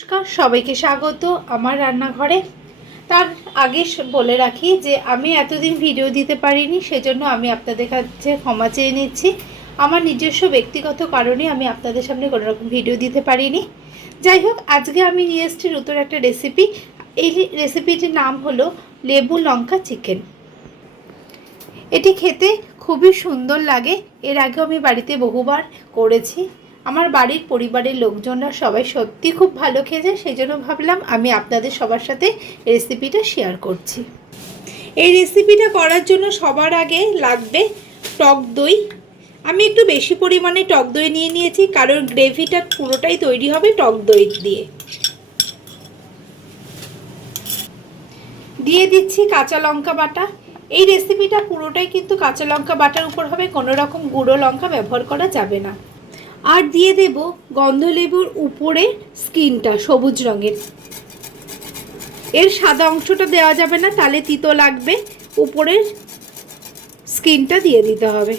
নমস্কার, সবাইকে স্বাগত আমার রান্নাঘরে। তার আগে বলে রাখি যে আমি এতদিন ভিডিও দিতে পারিনি, সেজন্য আমি আপনাদের কাছে ক্ষমা চেয়ে নিচ্ছি। আমার নিজস্ব ব্যক্তিগত কারণে আমি আপনাদের সামনে কোনো রকম ভিডিও দিতে পারিনি। যাই হোক, আজকে আমি নিয়ে এসেছি নতুন একটা রেসিপি। এই রেসিপিটির নাম হলো লেবু লঙ্কা চিকেন। এটি খেতে খুবই সুন্দর লাগে। এর আগেও আমি বাড়িতে বহুবার করেছি। আমার বাড়ির পরিবারের লোকজনরা সবাই সত্যি খুব ভালো খেয়েছে, সেই জন্য ভাবলাম আমি আপনাদের সবার সাথে রেসিপিটা শেয়ার করছি। এই রেসিপিটা করার জন্য সবার আগে লাগবে টক দই। আমি একটু বেশি পরিমাণে টক দই নিয়ে নিয়েছি, কারণ গ্রেভিটা পুরোটাই তৈরি হবে টক দই দিয়ে। দিয়ে দিচ্ছি কাঁচা লঙ্কা বাটা। এই রেসিপিটা পুরোটাই কিন্তু কাঁচা লঙ্কা বাটার উপর হবে, কোনো রকম গুঁড়ো লঙ্কা ব্যবহার করা যাবে না। আর দিয়ে দেব গন্ধলেবুর উপরে স্কিনটা সবুজ রঙের। এর সাদা অংশটা দেওয়া যাবে না, তাহলে তিতো লাগবে। উপরের স্কিনটা দিয়ে দিতে হবে।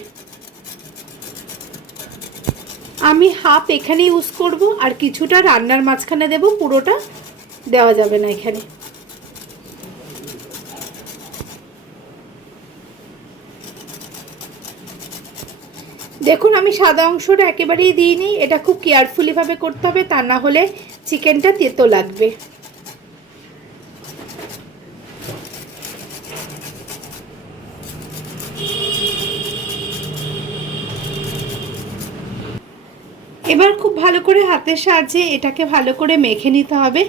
আমি হাফ এখানে ইউজ করব, আর কিছুটা রান্নার মাঝখানে দেব, পুরোটা দেওয়া যাবে না এখানে। দেখুন, আমি সাদা অংশটা একেবারেই দিইনি। এটা খুব কেয়ারফুলিভাবে করতে হবে, তা না হলে চিকেনটা তেতো লাগবে। এবার খুব ভালো করে হাতের সাহায্যে এটাকে ভালো করে মেখে নিতে হবে।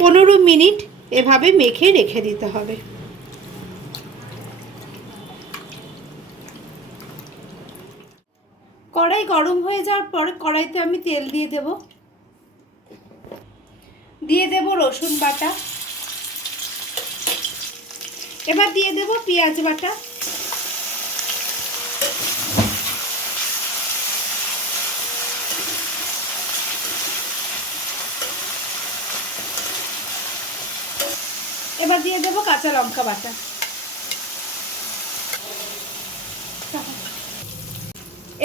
15 মিনিট এভাবে মেখে রেখে দিতে হবে। কড়াই গরম হয়ে যাওয়ার পর কড়াইতে আমি তেল দিয়ে দেব। দিয়ে দেব রসুন বাটা। এবার দিয়ে দেব পেঁয়াজ বাটা। এবার দিয়ে দেব কাঁচা লঙ্কা বাটা।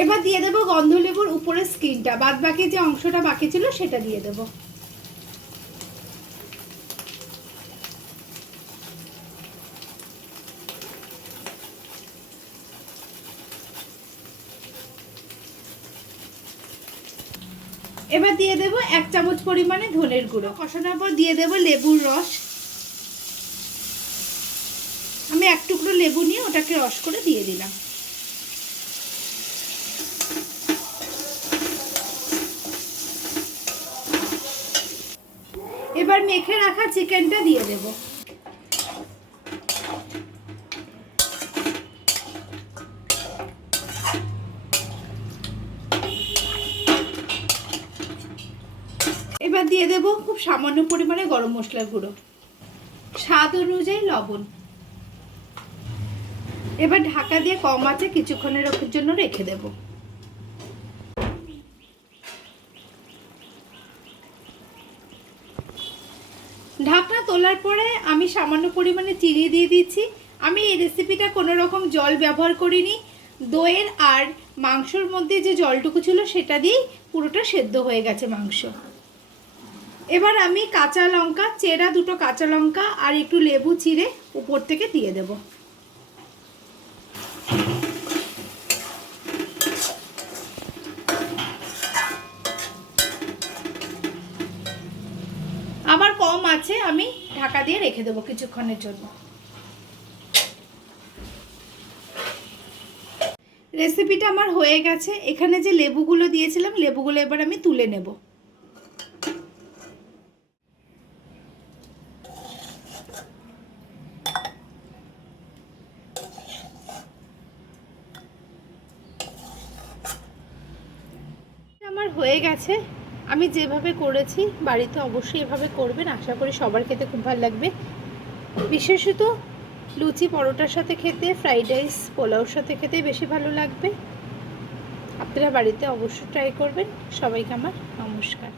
এবার দিয়ে দেব গন্ধলেবুর উপরে স্কিনটা, বাদ বাকি যে অংশটা বাকি ছিল সেটা দিয়ে দেব। এবার দিয়ে দেব 1 চামচ পরিমাণে ধনের গুঁড়ো। কষানোর পর দিয়ে দেব লেবুর রস। আমি 1 টুকরো লেবু নিয়ে ওটাকে রস করে দিয়ে দিলাম। এবার মেখে রাখা চিকেনটা দিয়ে দেব। এবার দিয়ে দেব খুব সামান্য পরিমাণে গরম মশলার গুঁড়ো, স্বাদ অনুযায়ী লবণ। এবার ঢাকা দিয়ে কম আঁচে কিছুক্ষণের জন্য রেখে দেব। ঢাকনা তোলার পরে আমি সামান্য পরিমাণে চিনি দিয়ে দিচ্ছি। আমি এই রেসিপিটা কোনো রকম জল ব্যবহার করিনি। দইয়ের আর মাংসর মধ্যে যে জলটুকু ছিল সেটা দিয়েই পুরোটা সেদ্ধ হয়ে গেছে মাংস। এবার আমি কাঁচা লঙ্কা, চেরা 2টো কাঁচা লঙ্কা আর একটু লেবু চিড়ে উপর থেকে দিয়ে দেব। আবার কম আছে, আমি ঢাকা দিয়ে রেখে দেবো কিছুক্ষণের জন্য। রেসিপিটা আমার হয়ে গেছে। এখানে যে লেবুগুলো দিয়েছিলাম, লেবুগুলো এবার আমি তুলে নেব। আমার হয়ে গেছে। আমি যেভাবে করেছি বাড়িতে অবশ্যই এভাবে করবেন, আশা করি সবার খেতে খুব ভালো লাগবে। বিশেষত লুচি পরোটার সাথে খেতে, ফ্রাইড রাইস পোলাওর সাথে খেতে বেশি ভালো লাগবে। আপনারা বাড়িতে অবশ্যই ট্রাই করবেন। সবাইকে আমার নমস্কার।